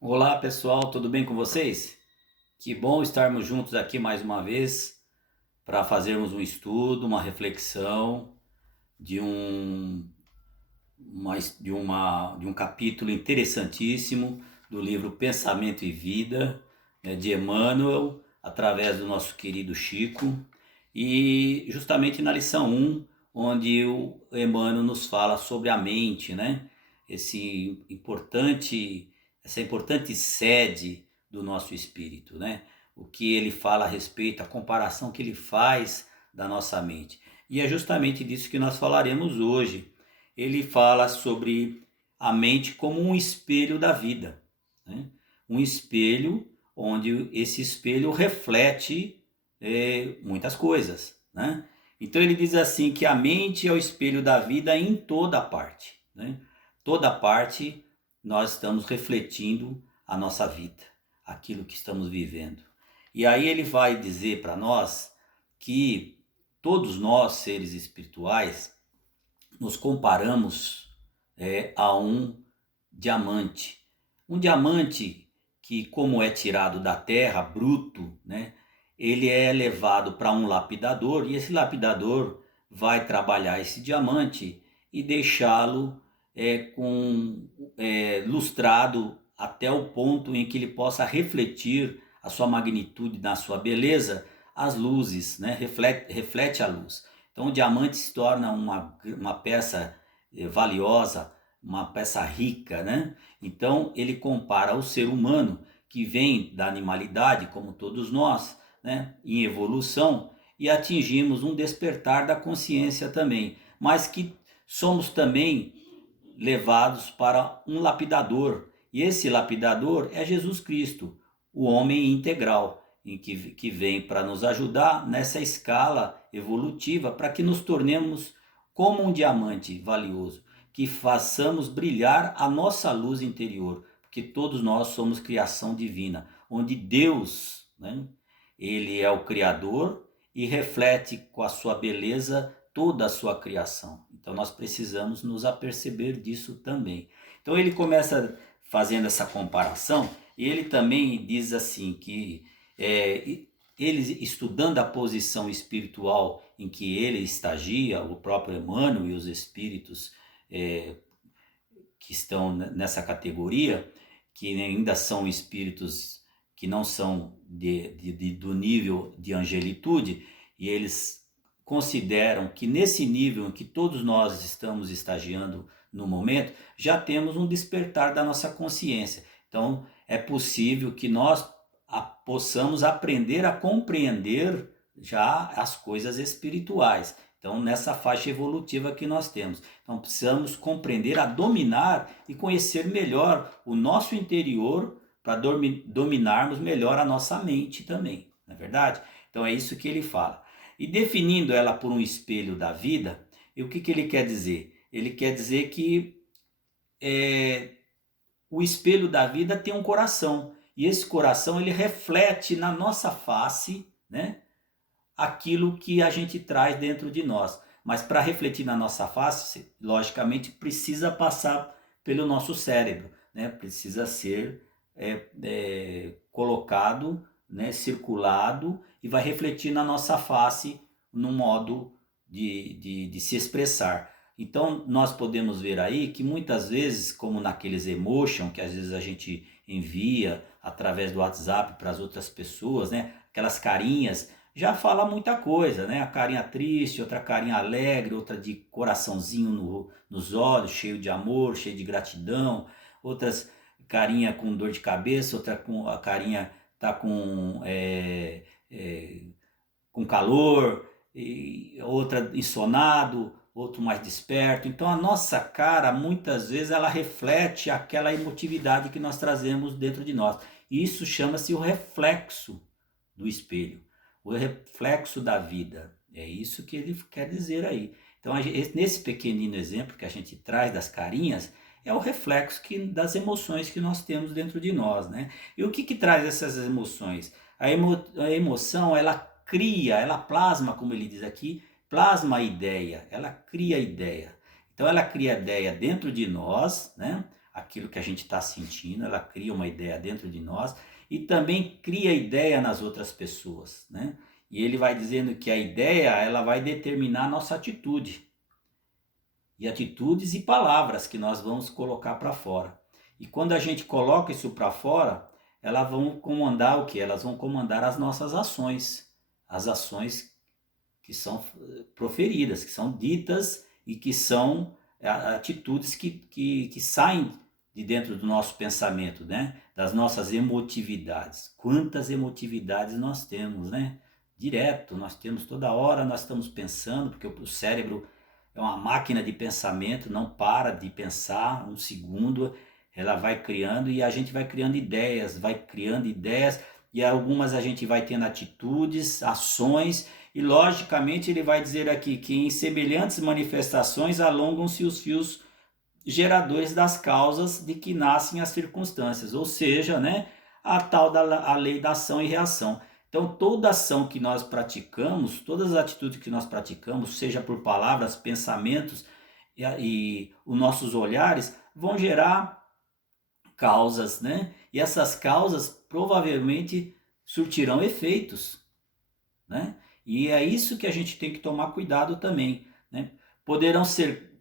Olá pessoal, tudo bem com vocês? Que bom estarmos juntos aqui mais uma vez para fazermos um estudo, uma reflexão de de um capítulo interessantíssimo do livro Pensamento e Vida, né, de Emmanuel, através do nosso querido Chico, e justamente na lição um, onde o Emmanuel nos fala sobre a mente, né? Esse importante, essa importante sede do nosso espírito, né? O que ele fala a respeito, a comparação que ele faz da nossa mente. E é justamente disso que nós falaremos hoje. Ele fala sobre a mente como um espelho da vida, né? Um espelho onde esse espelho reflete muitas coisas, né? Então ele diz assim que a mente é o espelho da vida em toda parte, né? Toda parte nós estamos refletindo a nossa vida, aquilo que estamos vivendo. E aí ele vai dizer para nós que todos nós, seres espirituais, nos comparamos a um diamante. Um diamante que, como é tirado da terra, bruto, né, ele é levado para um lapidador e esse lapidador vai trabalhar esse diamante e deixá-lo lustrado até o ponto em que ele possa refletir a sua magnitude, na sua beleza, as luzes, né? Reflete a luz. Então o diamante se torna uma peça valiosa, uma peça rica, né? Então ele compara o ser humano que vem da animalidade, como todos nós, né, em evolução, e atingimos um despertar da consciência também, mas que somos também levados para um lapidador, e esse lapidador é Jesus Cristo, o homem integral, que vem para nos ajudar nessa escala evolutiva, para que nos tornemos como um diamante valioso, que façamos brilhar a nossa luz interior, porque todos nós somos criação divina, onde Deus, né, ele é o Criador e reflete com a sua beleza toda a sua criação. Então nós precisamos nos aperceber disso também. Então ele começa fazendo essa comparação e ele também diz assim que ele estudando a posição espiritual em que ele estagia, o próprio Emmanuel e os espíritos é, que estão nessa categoria, que ainda são espíritos que não são do nível de angelitude, e eles consideram que nesse nível em que todos nós estamos estagiando no momento, já temos um despertar da nossa consciência. Então, é possível que nós possamos aprender a compreender já as coisas espirituais. Então, nessa faixa evolutiva que nós temos. Então, precisamos compreender, a dominar e conhecer melhor o nosso interior para dominarmos melhor a nossa mente também, não é verdade? Então, é isso que ele fala. E definindo ela por um espelho da vida, e o que ele quer dizer? Ele quer dizer que o espelho da vida tem um coração. E esse coração ele reflete na nossa face, né, aquilo que a gente traz dentro de nós. Mas para refletir na nossa face, logicamente precisa passar pelo nosso cérebro, né? Precisa ser colocado, né? Circulado e vai refletir na nossa face no modo de se expressar. Então nós podemos ver aí que muitas vezes, como naqueles emotion que às vezes a gente envia através do WhatsApp para as outras pessoas, né? Aquelas carinhas já fala muita coisa, né? A carinha triste, outra carinha alegre, outra de coraçãozinho nos olhos, cheio de amor, cheio de gratidão, outras carinha com dor de cabeça, outra com a carinha tá com calor, e outra ensonado, outro mais desperto. Então a nossa cara muitas vezes ela reflete aquela emotividade que nós trazemos dentro de nós. E isso chama-se o reflexo do espelho, o reflexo da vida. É isso que ele quer dizer aí. Então, nesse pequenino exemplo que a gente traz das carinhas, é o reflexo das emoções que nós temos dentro de nós, né? E o que traz essas emoções? A emoção, ela cria, ela plasma, como ele diz aqui, plasma a ideia, ela cria a ideia. Então, ela cria a ideia dentro de nós, né? aquilo que a gente está sentindo, ela cria uma ideia dentro de nós e também cria ideia nas outras pessoas, né? E ele vai dizendo que a ideia, ela vai determinar a nossa atitude. E atitudes e palavras que nós vamos colocar para fora. E quando a gente coloca isso para fora, elas vão comandar o quê? Elas vão comandar as nossas ações. As ações que são proferidas, que são ditas e que são atitudes que saem de dentro do nosso pensamento, né? Das nossas emotividades. Quantas emotividades nós temos, né? Direto, nós temos toda hora, nós estamos pensando, porque o cérebro é uma máquina de pensamento, não para de pensar um segundo, ela vai criando e a gente vai criando ideias, e algumas a gente vai tendo atitudes, ações, e logicamente ele vai dizer aqui que em semelhantes manifestações alongam-se os fios geradores das causas de que nascem as circunstâncias, ou seja, né, a lei da ação e reação. Então, toda ação que nós praticamos, todas as atitudes que nós praticamos, seja por palavras, pensamentos e os nossos olhares, vão gerar causas, né? E essas causas provavelmente surtirão efeitos, né? E é isso que a gente tem que tomar cuidado também, né? Poderão ser,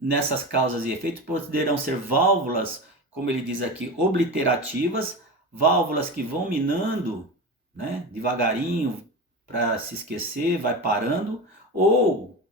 nessas causas e efeitos, poderão ser válvulas, como ele diz aqui, obliterativas, válvulas que vão minando, né, devagarinho para se esquecer, vai parando, ou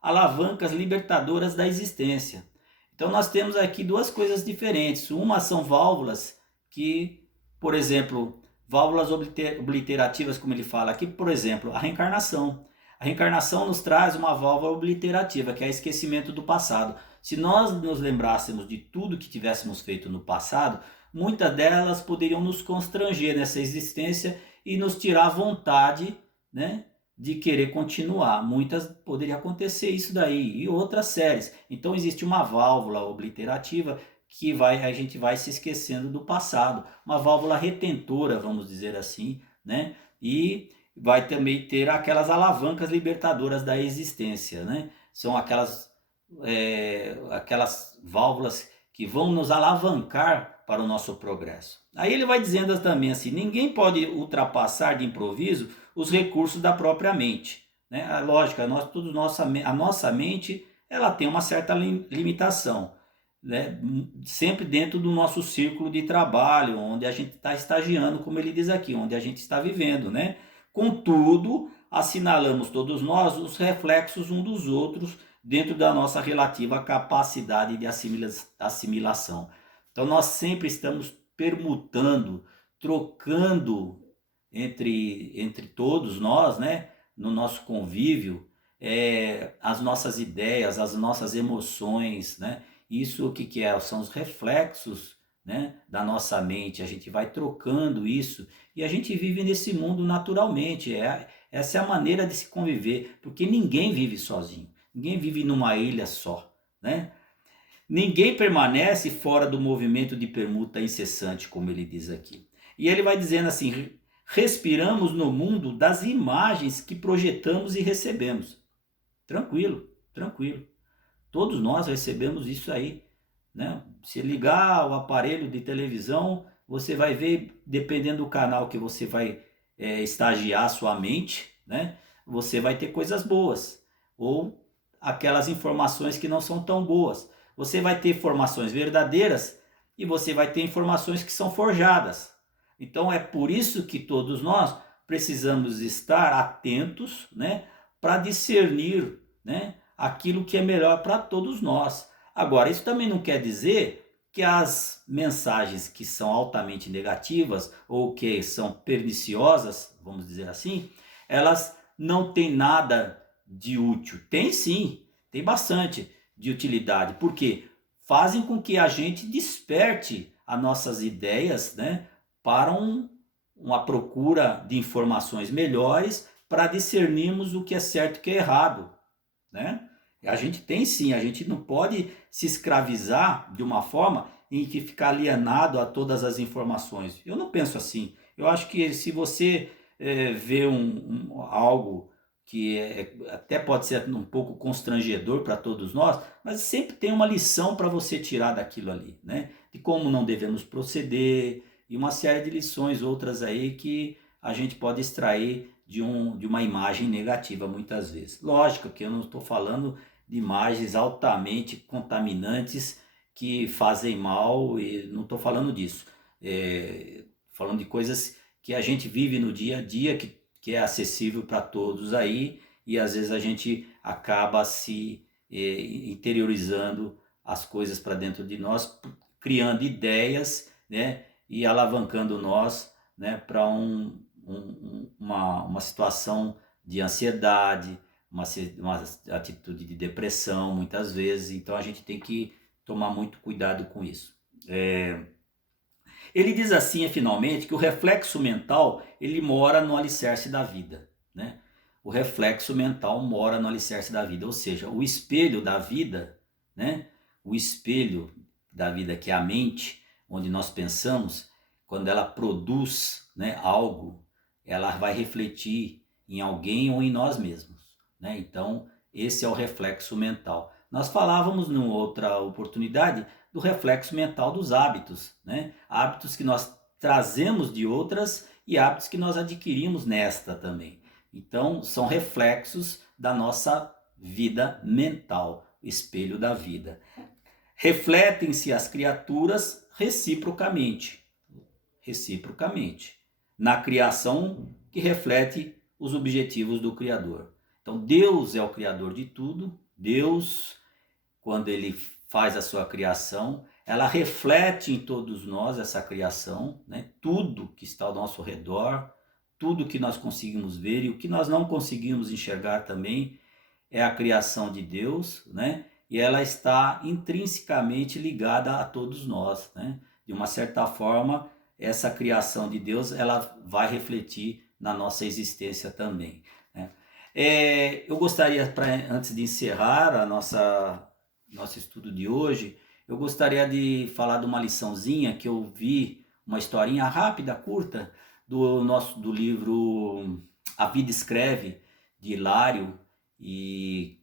alavancas libertadoras da existência. Então nós temos aqui duas coisas diferentes. Uma são válvulas que, por exemplo, válvulas obliterativas, como ele fala aqui, por exemplo, a reencarnação. A reencarnação nos traz uma válvula obliterativa, que é o esquecimento do passado. Se nós nos lembrássemos de tudo que tivéssemos feito no passado, muitas delas poderiam nos constranger nessa existência e nos tirar a vontade, né, de querer continuar. Muitas poderia acontecer isso daí e outras séries. Então existe uma válvula obliterativa que a gente vai se esquecendo do passado, uma válvula retentora, vamos dizer assim, né? E vai também ter aquelas alavancas libertadoras da existência, né? São aquelas válvulas que vão nos alavancar para o nosso progresso. Aí ele vai dizendo também assim: ninguém pode ultrapassar de improviso os recursos da própria mente, né? A lógica, a nossa mente, ela tem uma certa limitação, né? Sempre dentro do nosso círculo de trabalho, onde a gente está estagiando, como ele diz aqui, onde a gente está vivendo, né? Contudo, assinalamos todos nós os reflexos uns dos outros dentro da nossa relativa capacidade de assimilação. Então nós sempre estamos permutando, trocando entre todos nós, né, no nosso convívio, as nossas ideias, as nossas emoções, né? Isso o que é? São os reflexos, né, da nossa mente. A gente vai trocando isso e a gente vive nesse mundo naturalmente. Essa é a maneira de se conviver, porque ninguém vive sozinho, ninguém vive numa ilha só, né? Ninguém permanece fora do movimento de permuta incessante, como ele diz aqui. E ele vai dizendo assim: respiramos no mundo das imagens que projetamos e recebemos. Tranquilo, tranquilo. Todos nós recebemos isso aí, né? Se ligar o aparelho de televisão, você vai ver, dependendo do canal que você vai estagiar a sua mente, né? Você vai ter coisas boas ou aquelas informações que não são tão boas. Você vai ter informações verdadeiras e você vai ter informações que são forjadas. Então é por isso que todos nós precisamos estar atentos, né, para discernir, né, aquilo que é melhor para todos nós. Agora, isso também não quer dizer que as mensagens que são altamente negativas ou que são perniciosas, vamos dizer assim, elas não têm nada de útil. Tem sim, tem bastante de utilidade, porque fazem com que a gente desperte as nossas ideias, né, para uma procura de informações melhores para discernirmos o que é certo e o que é errado, né? A gente tem sim, a gente não pode se escravizar de uma forma em que ficar alienado a todas as informações. Eu não penso assim. Eu acho que se você vê algo até pode ser um pouco constrangedor para todos nós, mas sempre tem uma lição para você tirar daquilo ali, né? De como não devemos proceder e uma série de lições outras aí que a gente pode extrair de uma imagem negativa muitas vezes. Lógico que eu não estou falando de imagens altamente contaminantes que fazem mal, e não estou falando disso. Falando de coisas que a gente vive no dia a dia, que é acessível para todos aí, e às vezes a gente acaba se interiorizando as coisas para dentro de nós, criando ideias, né, e alavancando nós, né, para uma situação de ansiedade, uma atitude de depressão muitas vezes. Então a gente tem que tomar muito cuidado com isso. Ele diz assim, finalmente, que o reflexo mental ele mora no alicerce da vida, né? O reflexo mental mora no alicerce da vida, ou seja, o espelho da vida, né? O espelho da vida, que é a mente, onde nós pensamos, quando ela produz, né, algo, ela vai refletir em alguém ou em nós mesmos, né? Então, esse é o reflexo mental. Nós falávamos numa outra oportunidade do reflexo mental dos hábitos, né? Hábitos que nós trazemos de outras e hábitos que nós adquirimos nesta também. Então, são reflexos da nossa vida mental, o espelho da vida. Refletem-se as criaturas reciprocamente, na criação que reflete os objetivos do Criador. Então, Deus é o Criador de tudo. Deus, quando ele faz a sua criação, ela reflete em todos nós essa criação, né? Tudo que está ao nosso redor, tudo que nós conseguimos ver e o que nós não conseguimos enxergar também é a criação de Deus, né? E ela está intrinsecamente ligada a todos nós, né? De uma certa forma, essa criação de Deus, ela vai refletir na nossa existência também, né? Eu gostaria, antes de encerrar nosso estudo de hoje, eu gostaria de falar de uma liçãozinha que eu vi, uma historinha rápida, curta, do livro A Vida Escreve, de Hilário, e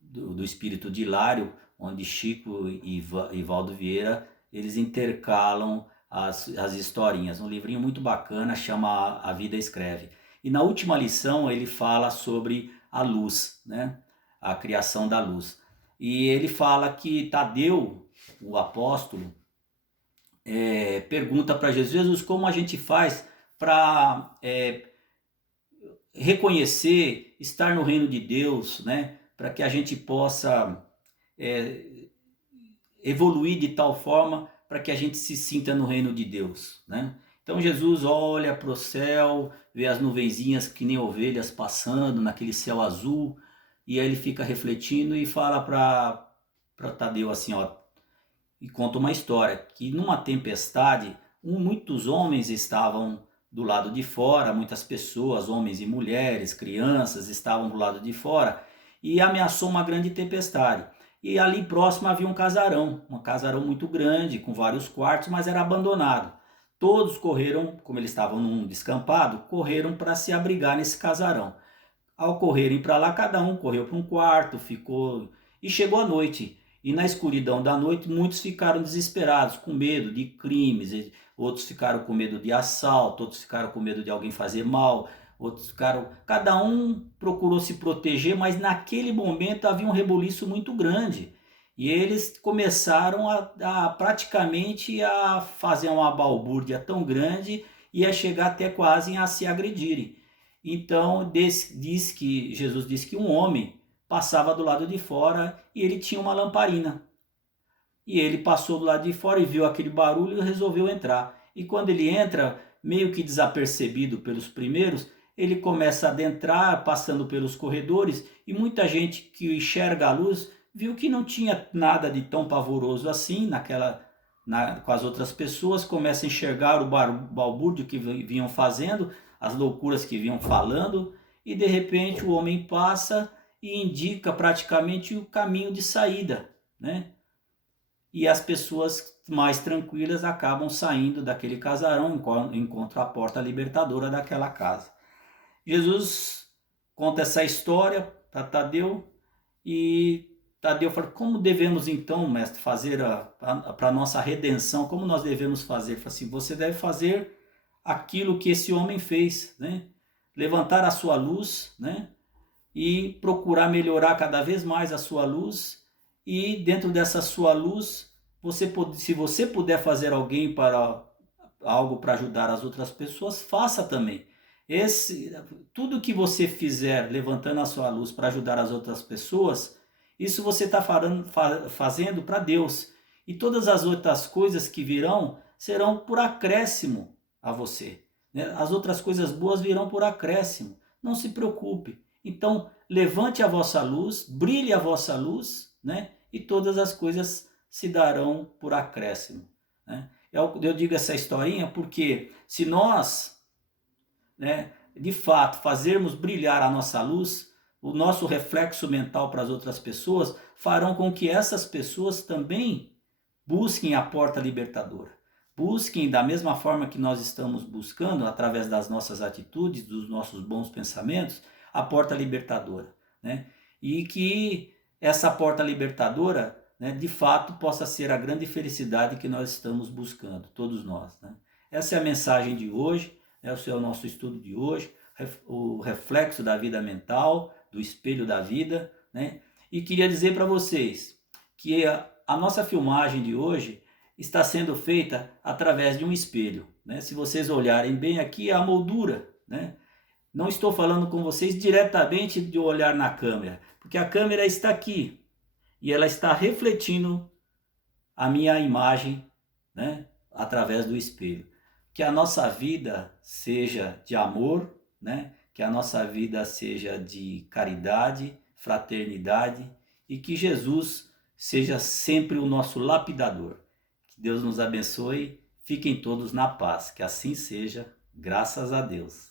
do espírito de Hilário, onde Chico e Valdo Vieira, eles intercalam as historinhas. Um livrinho muito bacana, chama A Vida Escreve. E na última lição ele fala sobre a luz, né? A criação da luz. E ele fala que Tadeu, o apóstolo, pergunta para Jesus como a gente faz para reconhecer, estar no reino de Deus, né? Para que a gente possa evoluir de tal forma para que a gente se sinta no reino de Deus, né? Então Jesus olha para o céu, vê as nuvenzinhas que nem ovelhas passando naquele céu azul, e aí ele fica refletindo e fala para Tadeu assim, ó, e conta uma história, que numa tempestade, muitos homens estavam do lado de fora, muitas pessoas, homens e mulheres, crianças, estavam do lado de fora, e ameaçou uma grande tempestade. E ali próximo havia um casarão muito grande, com vários quartos, mas era abandonado. Todos correram, como eles estavam num descampado, correram para se abrigar nesse casarão. Ao correrem para lá, cada um correu para um quarto, ficou... E chegou a noite. E na escuridão da noite, muitos ficaram desesperados, com medo de crimes, outros ficaram com medo de assalto, outros ficaram com medo de alguém fazer mal, outros ficaram... Cada um procurou se proteger, mas naquele momento havia um rebuliço muito grande. E eles começaram praticamente a fazer uma balbúrdia tão grande e a chegar até quase a se agredirem. Então Jesus disse que um homem passava do lado de fora e ele tinha uma lamparina. E ele passou do lado de fora e viu aquele barulho e resolveu entrar. E quando ele entra, meio que desapercebido pelos primeiros, ele começa a adentrar, passando pelos corredores, e muita gente que enxerga a luz viu que não tinha nada de tão pavoroso assim com as outras pessoas, começa a enxergar o balbúrdio que vinham fazendo, as loucuras que vinham falando, e de repente o homem passa e indica praticamente o caminho de saída, né? E as pessoas mais tranquilas acabam saindo daquele casarão, encontram a porta libertadora daquela casa. Jesus conta essa história para Tadeu e Tadeu fala, como devemos então, mestre, fazer para a nossa redenção, como nós devemos fazer? Ele fala assim, você deve fazer aquilo que esse homem fez, né? Levantar a sua luz, né? E procurar melhorar cada vez mais a sua luz e dentro dessa sua luz, se você puder fazer algo para ajudar as outras pessoas, faça também. Tudo que você fizer levantando a sua luz para ajudar as outras pessoas, isso você está fazendo para Deus. E todas as outras coisas que virão serão por acréscimo a você, né? As outras coisas boas virão por acréscimo. Não se preocupe. Então, levante a vossa luz, brilhe a vossa luz, né? E todas as coisas se darão por acréscimo, né? Eu digo essa historinha porque se nós, né, de fato, fazermos brilhar a nossa luz, o nosso reflexo mental para as outras pessoas farão com que essas pessoas também busquem a porta libertadora. Busquem da mesma forma que nós estamos buscando, através das nossas atitudes, dos nossos bons pensamentos, a porta libertadora, né? E que essa porta libertadora, né, de fato, possa ser a grande felicidade que nós estamos buscando, todos nós, né? Essa é a mensagem de hoje, né? Esse é o nosso estudo de hoje, o reflexo da vida mental, do espelho da vida, né? E queria dizer para vocês que a nossa filmagem de hoje está sendo feita através de um espelho, né? Se vocês olharem bem aqui, a moldura, né? Não estou falando com vocês diretamente de olhar na câmera, porque a câmera está aqui e ela está refletindo a minha imagem, né, através do espelho. Que a nossa vida seja de amor, né? Que a nossa vida seja de caridade, fraternidade e que Jesus seja sempre o nosso lapidador. Que Deus nos abençoe, fiquem todos na paz, que assim seja, graças a Deus.